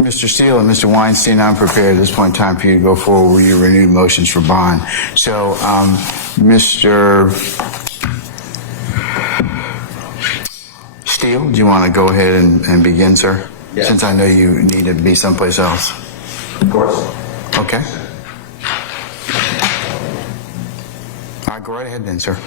Mr. Steele and Mr. Weinstein, I'm prepared at this point in time for you to go forward with your renewed motions for bond. So, Mr. Steele, do you want to go ahead and begin, sir? Yes. Since I know you need to be someplace else. Of course. Okay. All right, go right ahead then, sir.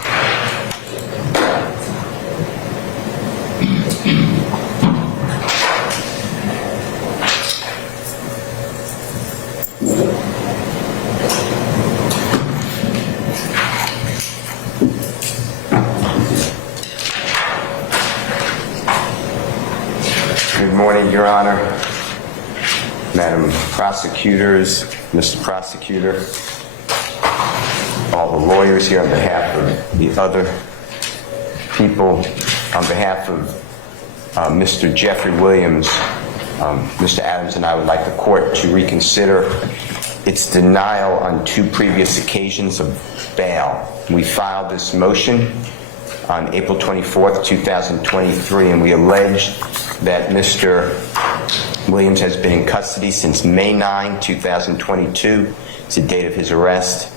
Good morning, Your Honor, Madam Prosecutors, Mr. Prosecutor, all the lawyers here on behalf of the other people, on behalf of Mr. Jeffrey Williams, Mr. Adams and I would like the court to reconsider its denial on 2 previous occasions of bail. We filed this motion on April 24th, 2023, and we allege that Mr. Williams has been in custody since May 9, 2022. It's the date of his arrest.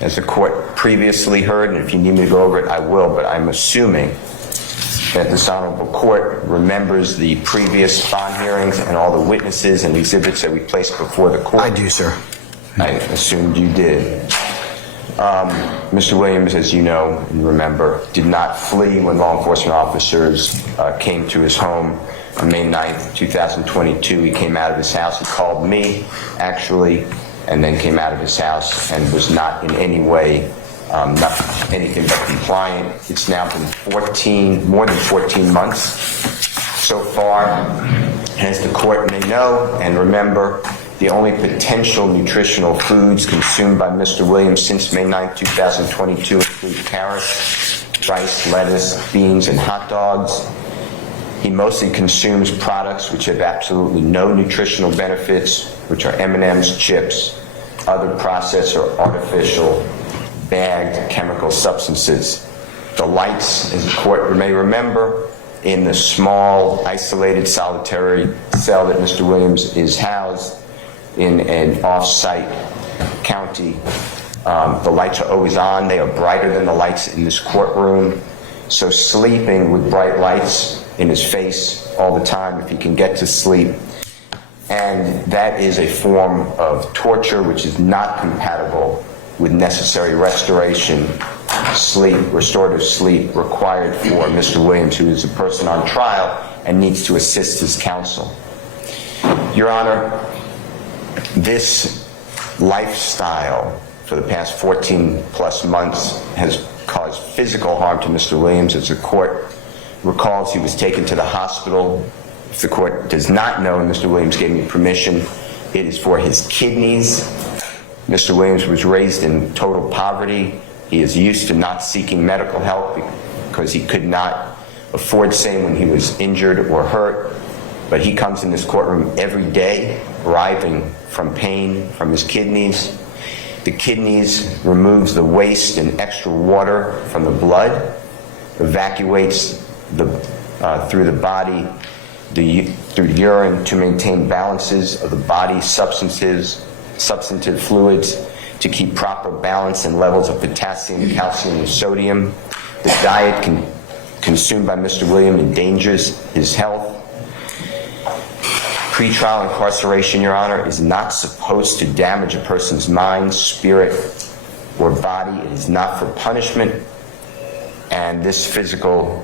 As the court previously heard, and if you need me to go over it, I will, but I'm assuming that this honorable court remembers the previous bond hearings and all the witnesses and exhibits that we placed before the court. I do, sir. I assumed you did. Mr. Williams, as you know and remember, did not flee when law enforcement officers came to his home on May 9th, 2022. He came out of his house. He called me, actually, and then came out of his house and was not in any way not anything but compliant. It's now been more than 14 months so far. As the court may know and remember, the only potential nutritional foods consumed by Mr. Williams since May 9, 2022 include carrots, rice, lettuce, beans, and hot dogs. He mostly consumes products which have absolutely no nutritional benefits, which are M&Ms, chips, other processed or artificial bagged chemical substances. The lights, as the court may remember, in the small, isolated, solitary cell that Mr. Williams is housed in an off-site county. The lights are always on. They are brighter than the lights in this courtroom. So sleeping with bright lights in his face all the time, if he can get to sleep, and that is a form of torture which is not compatible with necessary restoration, sleep, restorative sleep required for Mr. Williams, who is a person on trial and needs to assist his counsel. Your Honor, this lifestyle for the past 14 plus months has caused physical harm to Mr. Williams. As the court recalls, he was taken to the hospital. If the court does not know, and Mr. Williams gave me permission, it is for his kidneys. Mr. Williams was raised in total poverty. He is used to not seeking medical help because he could not afford saying when he was injured or hurt. But he comes in this courtroom every day, writhing from pain from his kidneys. The kidneys removes the waste and extra water from the blood, evacuates through the body, through urine to maintain balances of the body substantive fluids, to keep proper balance and levels of potassium, calcium, and sodium. The diet consumed by Mr. Williams endangers his health. Pretrial incarceration, Your Honor, is not supposed to damage a person's mind, spirit, or body. It is not for punishment. And this physical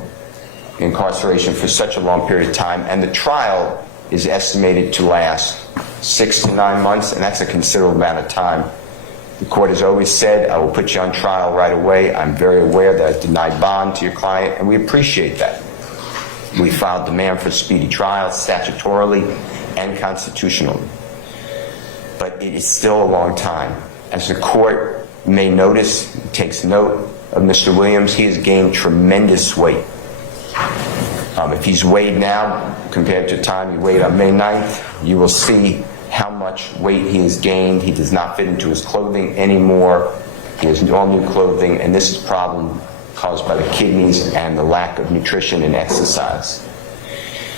incarceration for such a long period of time, and the trial is estimated to last 6 to 9 months, and that's a considerable amount of time. The court has always said, I will put you on trial right away. I'm very aware that I denied bond to your client, and we appreciate that. We filed demand for speedy trial statutorily and constitutionally. But it is still a long time. As the court may notice, takes note of Mr. Williams, he has gained tremendous weight. If he's weighed now compared to the time he weighed on May 9th, you will see how much weight he has gained. He does not fit into his clothing anymore. He has all new clothing, and this is a problem caused by the kidneys and the lack of nutrition and exercise.